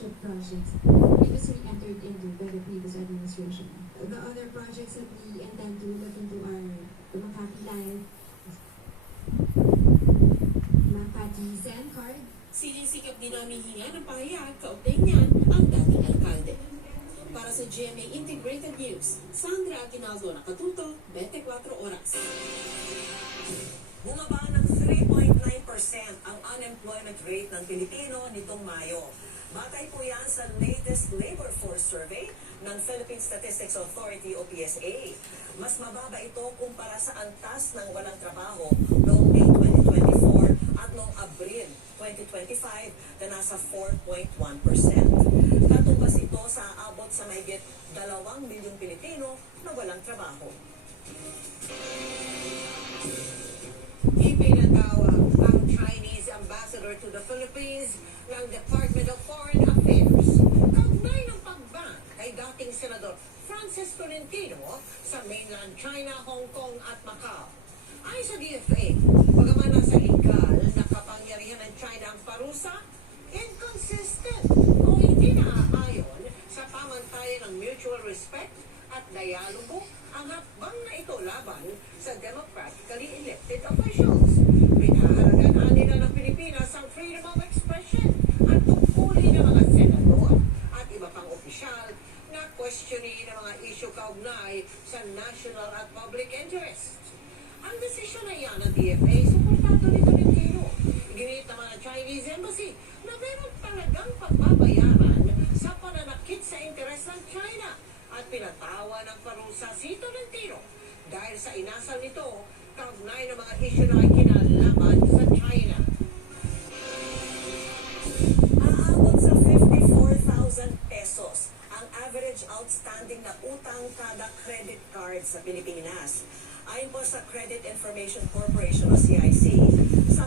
flagship projects previously entered into by the previous administration. The other projects that we intend to look into are the Makati Life, Makati Zen Card. Sinisikap din namin hinga ng pahayag kaugnay niyan ang dating alkalde. Para sa GMA Integrated News, Sandra Aguinaldo, nakatutok, 24 oras. Bumaba ng 3.9% ang unemployment rate ng Pilipino nitong Mayo. Batay po yan sa latest labor force survey ng Philippine Statistics Authority o PSA. Mas mababa ito kumpara sa antas ng walang trabaho noong May 2024 at noong Abril 2025 na nasa 4.1%. Katumbas ito sa abot sa mahigit 2 milyong Pilipino na walang trabaho. Ipinatawag ang Chinese ambassador to the Philippines ng Department of Foreign Affairs. Kaugnay ng pagban kay dating Senador Francis Tolentino sa mainland China, Hong Kong at Macau. Ayon sa DFA, bagaman nasa legal na kapangyarihan ng China ang parusa, inconsistent o hindi naaayon sa pamantayan ng mutual respect at dialogo ang hakbang na ito laban sa democratically elected officials. Pinahalagaan nila ng Pilipinas ang freedom of expression at tungkulin ng mga senador at iba pang opisyal na questionin ang mga isyu kaugnay sa national at public interest. Ang desisyon na yan ng DFA, suportado ni Tolentino. Ginit naman ang Chinese Embassy na meron talagang pagbabayaran sa pananakit sa interes ng China at pinatawa ng parusa si Tolentino dahil sa inasal nito kaugnay ng mga isyu na kinalaman sa China. Aabot sa 54,000 pesos ang average outstanding na utang kada credit card sa Pilipinas. Ayon po sa Credit Information Corporation o CIC, 10%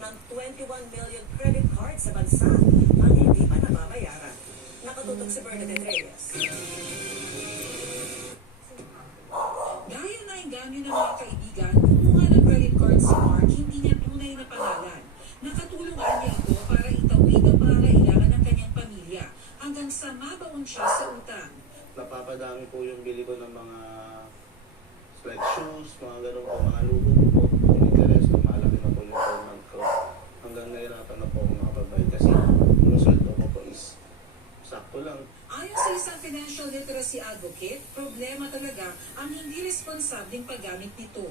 ng 21 million credit cards sa bansa ang hindi pa nababayaran. Nakatutok si Bernadette Reyes. Dahil nainganyo ng mga kaibigan, kumuha ng credit card si Mark, hindi niya tunay na pangalan. Nakatulungan niya ito para itawid ang pangangailangan ng kanyang pamilya hanggang sa mabaon siya sa utang. Napapadami po yung bili ko ng mga like shoes, mga ganun po, mga luho po. Yung interest ko, malaki na po yung payment ko. Hanggang nahirapan na po akong makapagbayad kasi yung sweldo ko po is sakto lang. Ayon sa isang financial literacy advocate, problema talaga ang hindi responsableng paggamit nito.